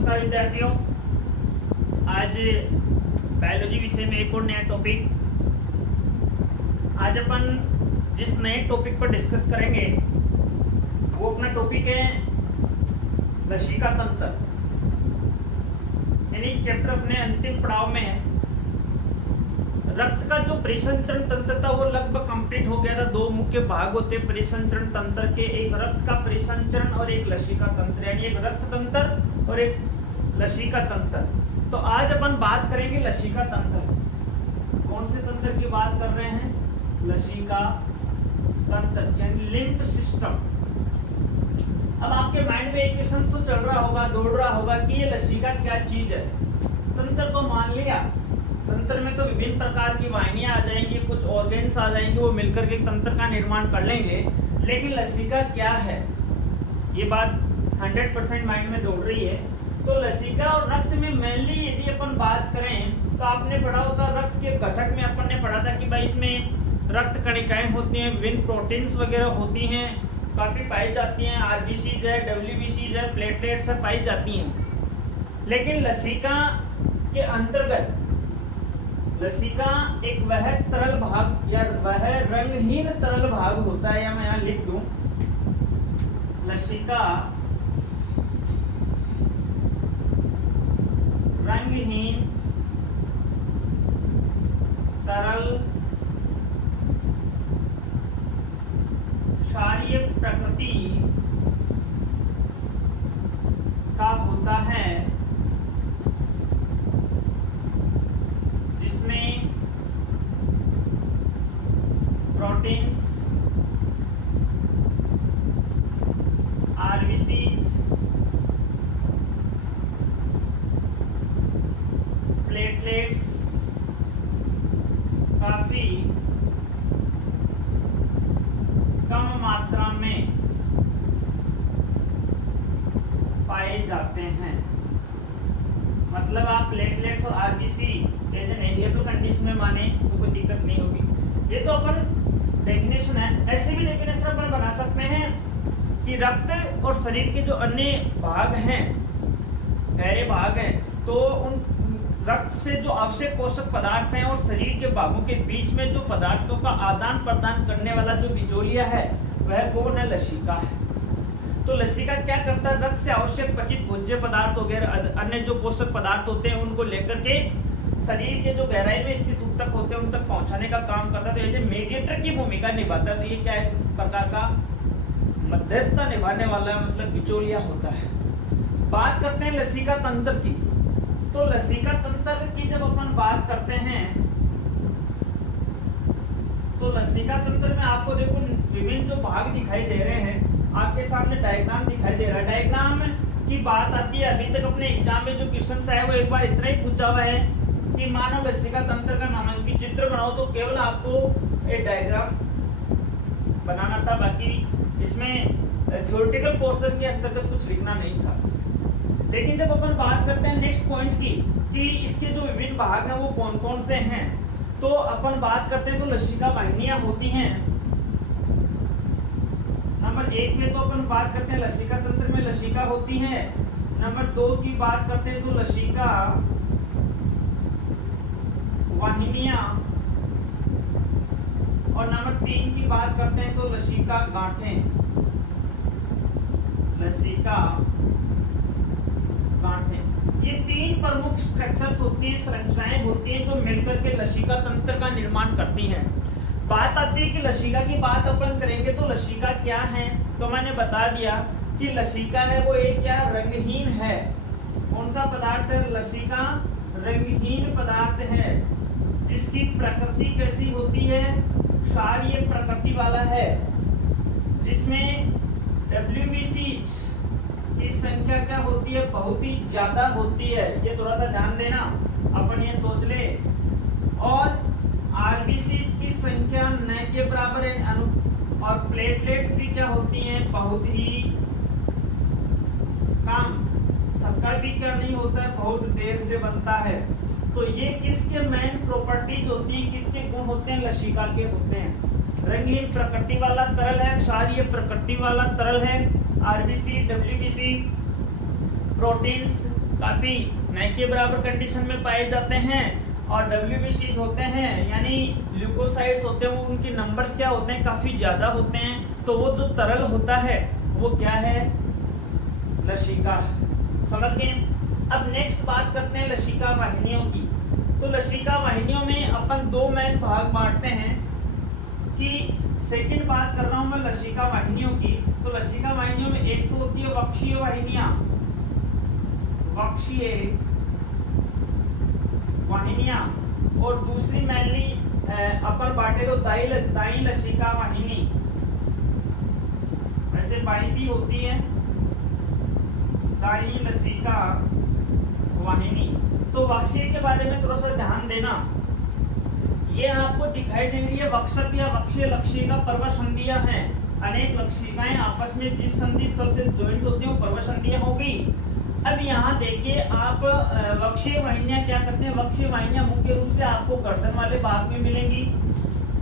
नमस्कार विद्यार्थियों, आज बायोलॉजी विषय में एक और नया टॉपिक। आज अपन जिस नए टॉपिक पर डिस्कस करेंगे वो अपना टॉपिक है लसिका तंत्र, यानी चैप्टर अपने अंतिम पड़ाव में है। रक्त का जो परिसंचरण तंत्र था वो लगभग कंप्लीट हो गया था। दो मुख्य भाग होते हैं परिसंचरण तंत्र के, एक रक्त का परिसंचरण और एक लसिका तंत्र, यानी एक रक्त तंत्र और एक लसिका तंत्र। तो आज अपन बात करेंगे लसिका तंत्र। कौन से तंत्र की बात कर रहे हैं? लसिका तंत्र यानी लिम्फ सिस्टम। अब आपके माइंड में एक क्वेश्चन तो चल रहा होगा, दौड़ रहा होगा कि ये लसिका क्या चीज है। तंत्र तो मान लिया, तंत्र में तो विभिन्न प्रकार की वाहिनियां आ जाएंगी, कुछ ऑर्गेन्स आ जाएंगे, वो मिलकर के तंत्र का निर्माण कर लेंगे। लेकिन लसिका क्या है, ये बात 100% माइंड में दौड़ रही है। तो लसिका और रक्त में मेनली यदि अपन बात करें तो आपने पढ़ा होगा, रक्त के घटक में अपन ने पढ़ा था कि भाई इसमें रक्त कणिकाएं होती हैं, विभिन्न प्रोटीन्स वगैरह होती हैं, काफी पाई जाती हैं, आरबीसीज है, डब्ल्यूबीसीज है, प्लेटलेट्स है, पाई जाती हैं। लेकिन लसिका के अंतर्गत लसिका एक वह तरल भाग या वह रंगहीन तरल भाग होता है, या मैं यहाँ लिख दूं लसिका रंगहीन तरल क्षारीय प्रकृति का होता है, जिसमें प्रोटीन्स, आरबीसीज, प्लेटलेट्स काफी कम मात्रा में पाए जाते हैं। मतलब आप प्लेटलेट्स और आरबीसी एज एन एलिएबल कंडीशन में माने तो कोई दिक्कत नहीं होगी। ये तो अपन डेफिनेशन है। ऐसे भी डेफिनेशन अपन बना सकते हैं कि रक्त और शरीर के जो अन्य भाग हैं, गहरे भाग हैं, तो उन रक्त से जो आवश्यक पोषक पदार्थ हैं और शरीर के भागों के बीच में जो पदार्थों का आदान प्रदान करने वाला जो बिचौलिया है वह कौन है? लसिका है। तो लसिका क्या करता है? रक्त से आवश्यक पचित भोज्य पदार्थ वगैरह अन्य जो पोषक पदार्थ होते हैं उनको लेकर के शरीर के जो गहराई में स्थित ऊतक होते हैं उन तक पहुंचाने का काम करता है। तो ये मीडिएटर की भूमिका निभाता है। तो ये क्या है? प्रकार का मध्यस्थता निभाने वाला, मतलब बिचौलिया होता है। बात करते हैं लसिका तंत्र की। तो लसिका तंत्र की जब अपन बात करते हैं तो लसिका तंत्र में आपको देखो विभिन्न जो भाग दिखाई दे रहे हैं, आपके सामने डायग्राम दिखाई दे रहा है। डायग्राम की बात आती है, अभी तक अपने एग्जाम में जो क्वेश्चन आया वो एक बार इतना ही पूछा हुआ है कि मानव लसिका तंत्र का नामांकित चित्र बनाओ। तो केवल आपको एक डायग्राम बनाना था, बाकी इसमें थ्योरेटिकल पोर्शन के अंतर्गत कुछ लिखना नहीं था। लेकिन जब अपन बात करते हैं नेक्स्ट पॉइंट की कि इसके जो विभिन्न भाग हैं वो कौन कौन से हैं, तो अपन बात करते हैं तो लसिका वाहिनियां होती हैं। नंबर 1 में तो अपन बात करते हैं लसिका तंत्र में लसिका होती है। नंबर 2 की बात करते हैं तो लसिका वाहिनियां, और नंबर 3 की बात करते हैं तो लसिका गांठें। लसिका गांठें, ये 3 प्रमुख स्ट्रक्चर्स होती हैं, संरचनाएं होती हैं जो मिलकर के लसिका तंत्र का निर्माण करती हैं। बात आती है कि लसिका की बात अपन करेंगे तो लसिका क्या है, तो मैंने बता दिया कि लसिका है वो एक क्या रंगहीन है। कौन सा पदार्थ है? लसिका रंगहीन पदार्थ है, जिसकी प्रकृति कैसी होती है? क्षारीय प्रकृति वाला है, जिसमें डब्ल्यूबीसीज की संख्या क्या होती है? बहुत ही ज्यादा होती है। ये थोड़ा सा ध्यान देना, अपन ये सोच ले। और आरबीसीज की संख्या न के बराबर है, और प्लेटलेट्स भी क्या होती हैं? बहुत ही कम। थक्का भी क्या नहीं होता है, बहुत देर से बनता है। तो ये किसके मेन प्रॉपर्टीज होती हैं, किसके गुण होते हैं? लसिका के होते हैं। रंगीन प्रकृति वाला तरल है, क्षारीय प्रकृति वाला तरल है, आरबीसी, डब्ल्यूबीसी, प्रोटीन्स, काफी न के बराबर कंडीशन में पाए जाते हैं, और WBCs होते हैं यानी ल्यूकोसाइट्स होते हैं, वो उनके नंबर्स क्या होते हैं, काफी ज्यादा होते हैं। तो वो जो तरल होता है वो क्या है, लसिका। समझ गए। अब नेक्स्ट बात करते हैं लसिका वाहिनियों की। तो लसिका वाहिनियों में अपन दो मेन भाग बांटते हैं कि सेकंड बात कर रहा हूं मैं लसिका वाहिनियों की। तो लसिका वाहिनियों में एक तो होती है वक्षीय वाहिनियां, वक्षीय वाहिनियां, और दूसरी मेनली अपन बांटे तो दाई लसिका वाहिनी, वैसे बाई भी होती है दाई लसिका वाहिनी। तो वक्षीय के बारे में थोड़ा सा ध्यान देना। ये आपको दिखाई दे रही है वक्षक या वक्षीय लक्षिका पर्वसंधियां हैं। अनेक लक्षिकाएं आपस में जिस संधि स्थल से ज्वाइंट होती हैं वो पर्वसंधियां हो गई। अब यहाँ देखिए आप वक्षीय वाहिनियां क्या करते हैं, वक्षीय वाहिनियां मुख्य रूप से आपको गर्दन वाले भाग में मिलेंगी,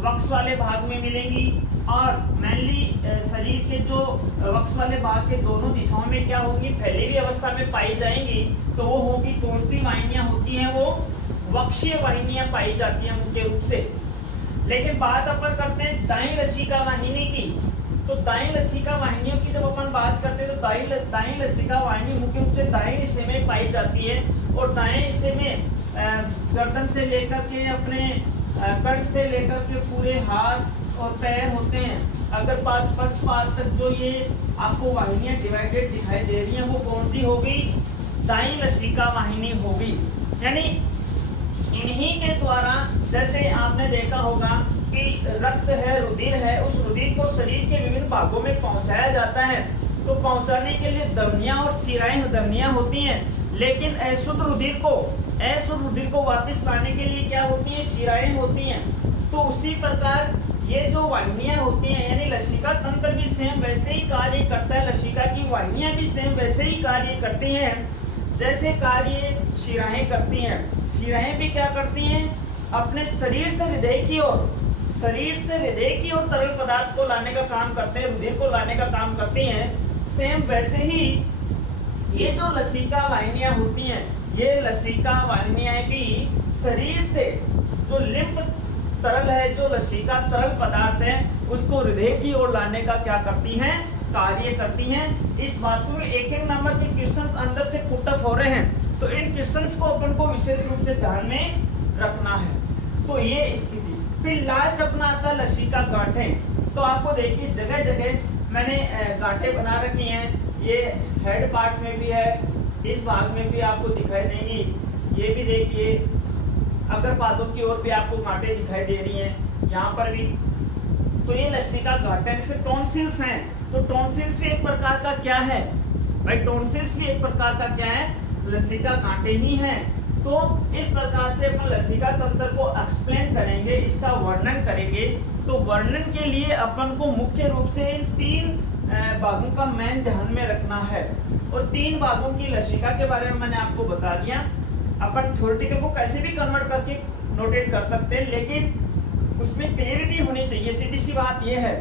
वक्ष वाले भाग में मिलेंगी, और मेनली शरीर के जो वक्ष वाले भाग के दोनों दिशाओं में क्या होगी, फैली हुई अवस्था में पाई जाएंगी। तो वो होगी कौन सी वाहिनियां होती हैं, वो वक्षीय वाहिनियां पाई जाती हैं मुख्य रूप से। लेकिन बात अपन करते हैं दाई लसिका वाहिनी की। तो दाई लसिका वाहिनियों की जब अपन बात करते हैं तो दाई लसिका वाहिनी मुख्य रूप से दाएं हिस्से में पाई जाती है, और दाएं हिस्से में गर्दन से लेकर के अपने कंठ से लेकर के पूरे हाथ और पैर होते हैं। अगर पक्षपात तक जो ये आपको वाहिनियां डिवाइडेड दिखाई दे रही हैं वो कौन सी होगी, दाई लसिका वाहिनी होगी। यानी इन्हीं के द्वारा, जैसे आपने देखा होगा कि रक्त है, रुधिर है, उस रुधिर को शरीर के विभिन्न भागों में पहुंचाया जाता है। तो पहुंचाने के लिए धमनियां और शिराएं धमनियां होती हैं, लेकिन अशुद्ध रुधिर को वापस लाने के लिए क्या होती है, शिराएं होती हैं। तो उसी प्रकार ये जो वाहिनियां होती हैं यानी लसिका तंत्र भी सेम वैसे ही कार्य करता है, लसिका की वाहिनियां भी सेम वैसे ही कार्य करती हैं जैसे कार्य शिराएं करती हैं। शिराएं भी क्या करती हैं, अपने शरीर से हृदय की ओर तरल पदार्थ को लाने का काम करते हैं, रुधिर को लाने का काम करती हैं। सेम वैसे ही ये जो लसिका वाहिनियां होती हैं, ये लसिका वाहिनियां भी शरीर से जो लिम्फ तरल है, जो लसिका तरल पदार्थ है, उसको हृदय की ओर लाने का क्या करती हैं, कार्य करती हैं। इस बात को एक नंबर के क्वेश्चंस अंदर से पुटअप हो रहे हैं, तो इन क्वेश्चंस को अपन को विशेष रूप से ध्यान में रखना है। तो ये स्थिति। फिर लास्ट अपना आता है लसिका गांठें। तो आपको देखिए जगह जगह मैंने गांठें बना रखी हैं। ये हेड पार्ट में भी है, इस भाग में भी आपको दिखाई देंगी। ये भी देखिए अगर पादों की ओर भी आपको गांठें दिखाई दे रही हैं, यहाँ पर भी। तो ये लसिका गांठें जैसे टॉन्सिल्स हैं, तो टॉन्सिल्स भी एक प्रकार का क्या है भाई, टॉन्सिल्स भी एक प्रकार का क्या है, लसिका गांठें ही हैं। तो इस प्रकार से अपन लसिका तंत्र को एक्सप्लेन करेंगे, इसका वर्णन करेंगे। तो वर्णन के लिए अपन को मुख्य रूप से इन तीन भागों का मेन ध्यान में रखना है, और तीन भागों की लसिका के बारे में मैंने आपको बता दिया। अपन थ्योरेटिकल को कैसे भी कन्वर्ट करके नोटेट कर सकते हैं, लेकिन उसमें क्लियरिटी होनी चाहिए। सीधी सी बात यह है,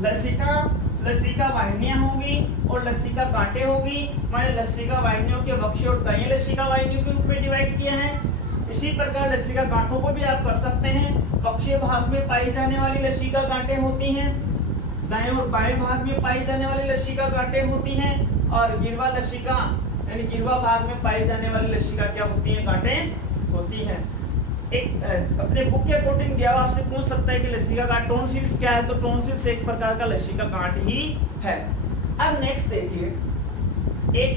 लसिका वाहिनियां होंगी और लसिका गांठें होगी। मैंने लसिका वाहिनियों के वक्षीय और दाई लसिका वाहिनियों के रूप में डिवाइड किया है। इसी प्रकार लसिका गांठों को भी आप कर सकते हैं। वक्षीय भाग में पाई जाने वाली लसिका गांठें होती हैं, दाएं और बाएं भाग में पाई जाने वाली लसिका गांठें होती हैं, और गिरवा लसिका यानी गिरवा भाग में पाई जाने वाली लसिका क्या होती है, गांठें होती हैं। एक अपने बुक के अकॉर्डिंग दिया हुआ आपसे पूछ सकता है कि लसिका गांठ टॉन्सिल्स क्या है, तो टॉन्सिल्स एक प्रकार का लसिका गांठ ही है। अब नेक्स्ट देखिए, एक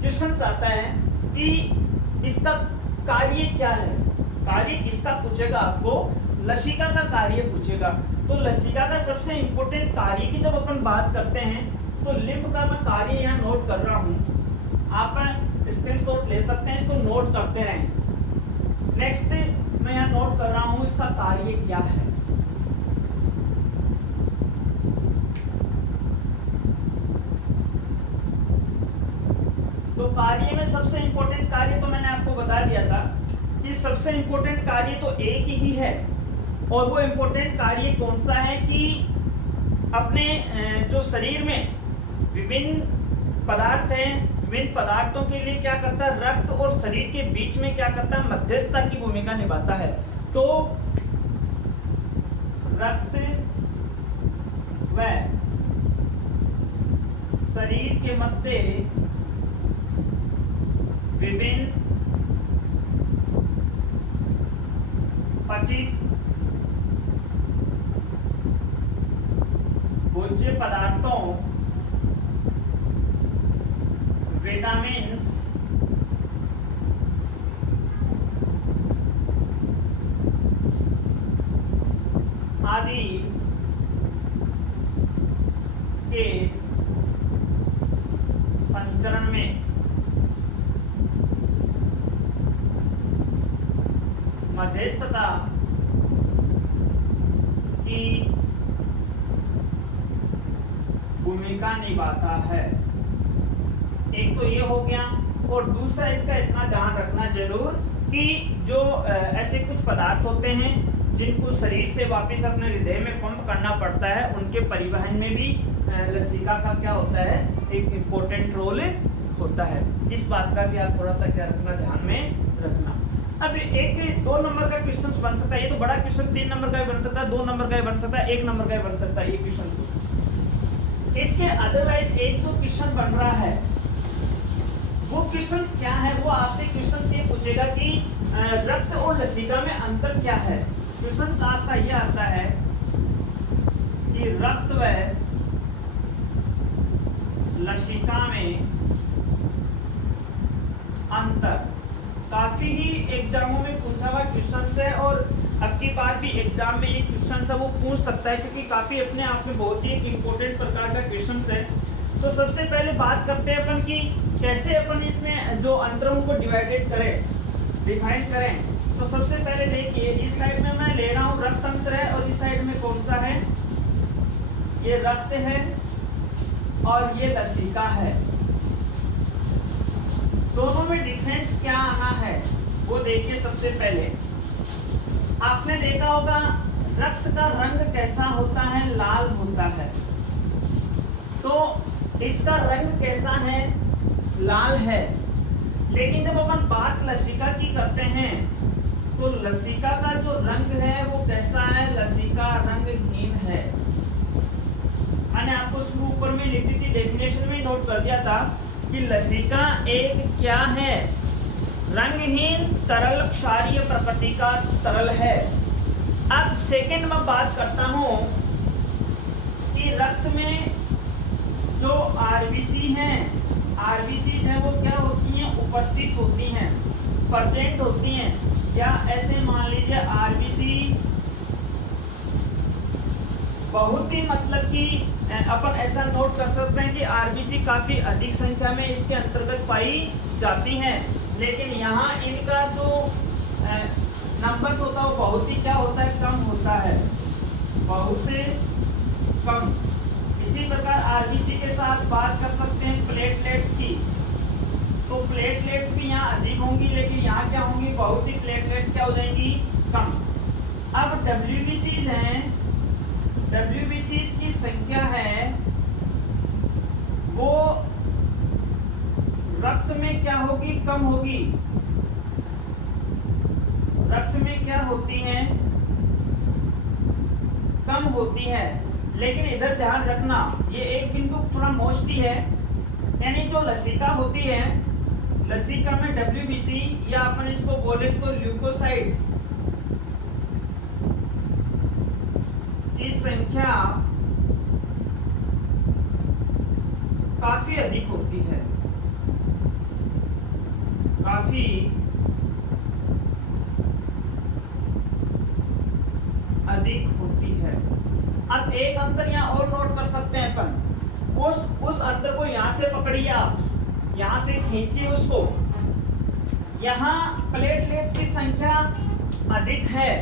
क्वेश्चन आता है कि इसका कार्य क्या है, कार्य किसका पूछेगा, आपको लसिका का कार्य पूछेगा। तो लसिका का सबसे इंपॉर्टेंट कार्य की जब अपन बात करते हैं, तो लिम्फ का मैं कार्य यहाँ नोट कर रहा हूँ, आप स्क्रीनशॉट ले सकते हैं, इसको नोट करते रहें। नेक्स्ट मैं यहाँ नोट कर रहा हूँ इसका कार्य क्या है। तो कार्य में सबसे इंपॉर्टेंट कार्य तो मैंने आपको बता दिया था कि सबसे इंपॉर्टेंट कार्य तो एक ही है, और वो इंपॉर्टेंट कार्य कौन सा है कि अपने जो शरीर में विभिन्न पदार्थ हैं विभिन्न पदार्थों के लिए क्या करता है, रक्त और शरीर के बीच में क्या करता है, मध्यस्थता की भूमिका निभाता है। तो रक्त व शरीर के मध्य विभिन्न पचित भोज्य पदार्थों, विटामिन्स, आदि के संचरण में मध्यस्थता की भूमिका निभाता है। एक तो ये हो गया, और दूसरा इसका इतना ध्यान रखना जरूर कि जो ऐसे कुछ पदार्थ होते हैं जिनको शरीर से वापस अपने हृदय में पंप करना पड़ता है, उनके परिवहन में भी लसिका का क्या होता है, एक इम्पोर्टेंट रोल होता है। इस बात का भी आप थोड़ा सा क्या रखना, ध्यान में रखना। अब एक 2 नंबर का क्वेश्चन बन सकता है, ये तो बड़ा क्वेश्चन 3 नंबर का भी बन सकता है, 2 नंबर का भी बन सकता है, 1 नंबर का भी बन सकता है ये क्वेश्चन। इसके अदरवाइज एक तो क्वेश्चन बन रहा है, वो क्वेश्चन क्या है, वो आपसे क्वेश्चन ये पूछेगा कि रक्त और लसिका में अंतर क्या है। क्वेश्चन आपका ये आता है कि रक्त व लसिका में अंतर। काफी ही एग्जामों में पूछा हुआ क्वेश्चन है, और अब की बार भी एग्जाम में ये क्वेश्चन है वो पूछ सकता है, क्योंकि काफी अपने आप में बहुत ही एक इम्पोर्टेंट प्रकार का क्वेश्चन है। तो सबसे पहले बात करते हैं अपन कि कैसे अपन इसमें जो अंतरों को डिवाइडेड करें, डिफाइन करें। तो सबसे पहले देखिए, इस साइड में मैं ले रहा हूँ रक्त अंतर है, और इस साइड में कौन सा है, ये रक्त है और ये लसिका है। दोनों में डिफरेंस क्या आना है वो देखिए। सबसे पहले आपने देखा होगा रक्त का रंग कैसा होता है, लाल होता है। तो इसका रंग कैसा है, लाल है। लेकिन जब अपन बात लसिका की करते हैं तो लसिका का जो रंग है वो कैसा है, लसिका रंगहीन है। मैंने आपको शुरू ऊपर में लिखी थी, डेफिनेशन में नोट कर दिया था कि लसिका एक क्या है, रंगहीन तरल क्षारीय प्रकृति का तरल है। अब सेकंड में बात करता हूं कि रक्त में जो आरबीसी हैं, आरबीसी है वो क्या होती हैं, उपस्थित होती हैं, प्रेजेंट होती हैं। या ऐसे मान लीजिए आरबीसी बहुत ही मतलब कि अपन ऐसा नोट कर सकते हैं कि आरबीसी काफी अधिक संख्या में इसके अंतर्गत पाई जाती हैं, लेकिन यहाँ इनका जो नंबर होता है वो बहुत ही क्या होता है, कम होता है, बहुत कम। इसी प्रकार आरबीसी के साथ बात कर सकते हैं प्लेटलेट्स की। तो प्लेटलेट्स भी यहाँ अधिक होंगी, लेकिन यहाँ क्या होंगी, बहुत ही प्लेटलेट्स क्या हो जाएंगी, कम। अब डब्ल्यूबीसीज हैं, डब्ल्यूबीसीज की संख्या है वो रक्त में क्या होगी, कम होगी। रक्त में क्या होती हैं, कम होती है। लेकिन इधर ध्यान रखना, ये एक बिंदु थोड़ा मोस्टली है, यानी जो लसिका होती है, लसिका में डब्ल्यूबीसी या अपन इसको बोले तो ल्यूकोसाइट्स की संख्या काफी अधिक होती है, काफी अधिक होती है। अब एक अंतर यहाँ और नोट कर सकते हैं अपन, उस अंतर को यहाँ से पकड़िए आप, यहाँ से खींचिए उसको। यहाँ प्लेटलेट्स की संख्या अधिक है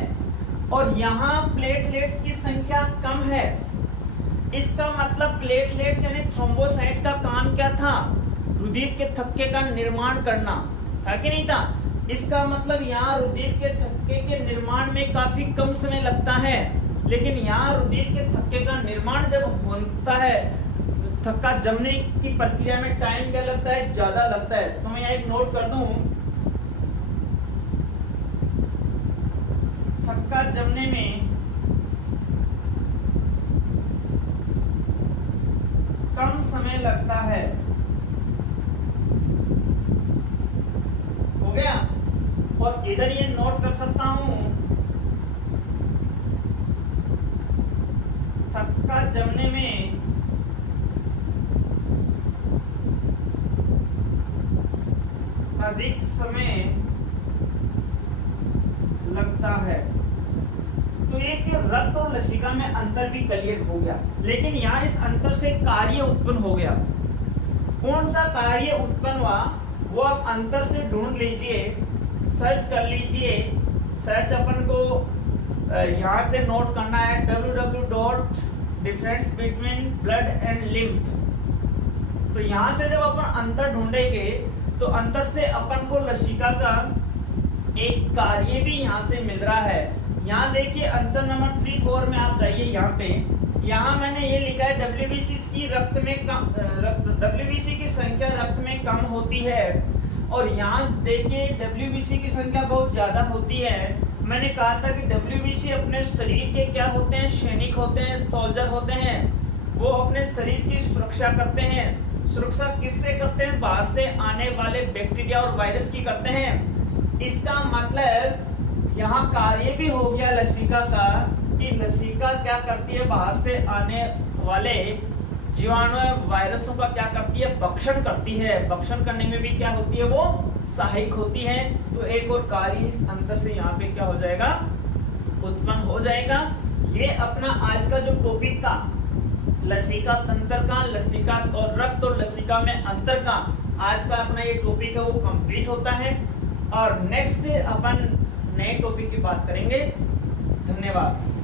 और यहाँ प्लेटलेट्स की संख्या कम है। इसका मतलब प्लेटलेट्स यानी थ्रोम्बोसाइट का काम क्या था, रुधिर के थक्के का निर्माण करना था कि नहीं था। इसका मतलब यहाँ रुधिर के थक्के के निर्माण में काफी कम समय लगता है, लेकिन यहाँ रुधिर के थक्के का निर्माण जब होता है, थक्का जमने की प्रक्रिया में टाइम क्या लगता है, ज्यादा लगता है। तो मैं यहाँ एक नोट कर दूं, थक्का जमने में कम समय लगता है। हो गया। और इधर ये नोट कर सकता हूं, थक्का जमने में अधिक समय लगता है। तो एक रक्त और लसिका में अंतर भी क्लियर हो गया, लेकिन यहाँ इस अंतर से कार्य उत्पन्न हो गया। कौन सा कार्य उत्पन्न हुआ वो आप अंतर से ढूंढ लीजिए, सर्च कर लीजिए। सर्च अपन को यहाँ से नोट करना है, www. Difference between blood and lymph. तो यहाँ से जब अपन अंतर ढूंढेंगे तो अंतर से अपन को लसिका का एक कार्य भी यहाँ से मिल रहा है। यहाँ देखिए अंतर नंबर 3-4 में आप जाइए, यहाँ पे यहाँ मैंने ये लिखा है WBC की रक्त में कम, WBC की संख्या रक्त में कम होती है। और यहाँ देखिए WBC की संख्या बहुत ज्यादा होती है। मैंने कहा था कि WBC अपने शरीर के क्या होते हैं, सैनिक होते हैं, सोल्जर होते हैं। वो अपने शरीर की सुरक्षा करते हैं। सुरक्षा किससे करते हैं, बाहर से आने वाले बैक्टीरिया और वायरस की करते हैं। इसका मतलब यहाँ कार्य भी हो गया लसिका का, कि लसिका क्या करती है, बाहर से आने वाले जीवाणु वायरसों का क्या करती है, भक्षण करती है। भक्षण करने में भी क्या होती है, वो सहायक होती है। तो एक और कार्य इस अंतर से यहाँ पे क्या हो जाएगा, उत्पन्न हो जाएगा। ये अपना आज का जो टॉपिक था लसिका तंत्र का, लसिका और रक्त और लसिका में अंतर का, आज का अपना ये टॉपिक है वो कंप्लीट होता है। और नेक्स्ट अपन नए टॉपिक की बात करेंगे। धन्यवाद।